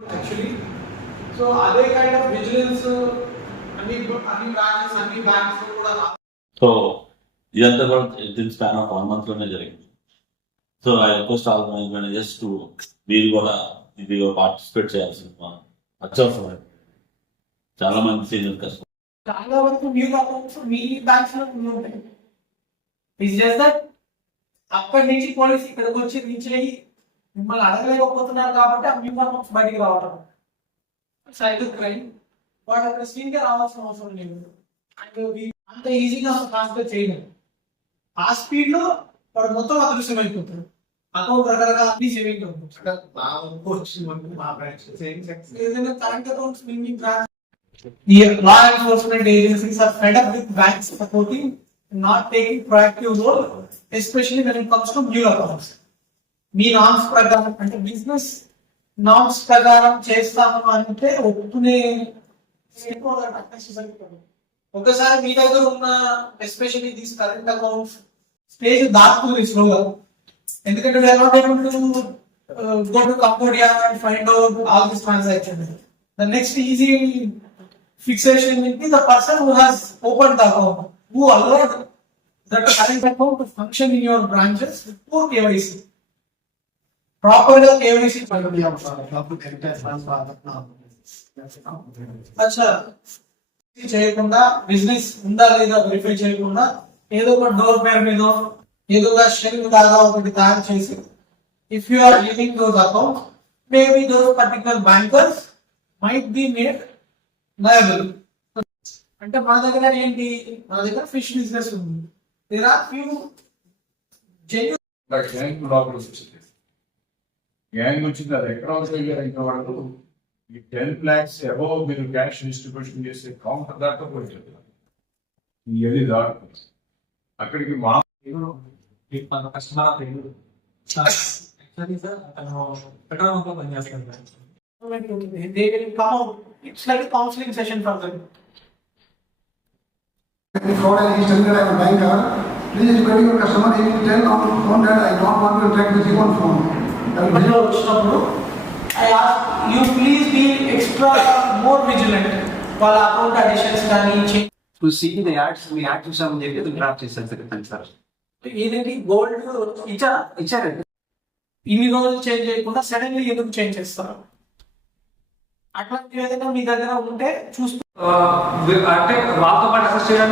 Actually so అదే kind of vigilance అన్ని అన్ని బ్రాంచెస్ అన్ని బ్యాంక్స్ కూడా సో ఇదంతా కూడా విత్ స్పాన్ ఆఫ్ వన్ మంత్లోనే జరిగింది. So I request all managers to మీరు కూడా ఇది పార్టిసిపేట్ చేయాల్సిన అత్యవసరం చాలా మంది సీనియర్ కస్టమర్ చాలా వరకు న్యూ అకౌంట్స్ మీ బ్యాంక్స్లో ఉంటాయి. ఇట్స్ జస్ట్ దట్ అక్కడి నుంచి పోలీస్ ఇక్కడికి వచ్చి అయ్యి మిమ్మల్ని అడగలేకపోతున్నారు కాబట్టి ఆ అకౌంట్స్ బయటికి రావటం. సైబర్ క్రైమ్ వాడు అక్కడ స్క్రీన్కి రావాల్సిన అవసరం లేదు. అండ్ అంత ఈజీగా ట్రాన్స్ఫర్ చేయలేము ఆ స్పీడ్లో వాడు మొత్తం అదృశ్యం అయిపోతాడు అకౌంట్ రకరకాల అన్ని సేవింగ్ ఏదైనా current accounts linking The law enforcement agencies are fed up with banks supporting not taking proactive role, especially when it comes to new accounts. మీ నామ్స్ ప్రకారం అంటే బిజినెస్ నామ్స్ ప్రకారం చేస్తాము అంటే ఒప్పునే ఒకసారి మీ దగ్గర ఉన్న especially these current account stage దాక్కుంది స్లోగా ఎందుకంటే next easy fixation the person who has open the account that current account function in your branches poor KYC Proper KYC. అచ్చా. ఇది చేయకుండా బిజినెస్ ఉందా లేదా వెరిఫై చేయకుండా ఏదో ఒక డోర్ పేరు మీద ఏదో ఒక షెల్ లాగా ఒకటి తయారు చేసి if you are living those account maybe those particular bankers might be made liable అంటే మన దగ్గర ఏంటి? మన దగ్గర ఫిష్ బిజినెస్ ఉంది. There are few genuine gang వచ్చింది అది ఎక్కడ వెళ్ళారు ఇంకా వాళ్ళు ఈ టెన్ లాక్స్ అబౌవ్ మీరు క్యాష్ డిస్ట్రిబ్యూషన్ చేసే కౌంటర్ దాకా పోయింది ఇది దాటు అక్కడికి మా కస్టమర్ యాక్చువల్లీ సార్ అతను పెట్రోల్ బంక్లో పనిచేస్తాను sir they will come out it's like a counseling session for them Any fraud and he's telling that I'm a banker, please educate your customer, he will tell on phone that I don't want to interact with you on phone. వచ్చినప్పుడు I ask you please be extra more vigilant వాళ్ళ account additions కానీ the ads, we had to some చెప్పి draft చేశారు sir gold ఇచ్చారా? ఇచ్చారు ఇన్ని రోజులు change చేయకుండా సడన్లీ ఎందుకు చేంజ్ చేస్తారు? అట్లాంటివి ఏదైనా మీ దగ్గర ఉంటే చూస్తూ అంటే వాళ్ళతో పాటు అసెస్ చేయడానికి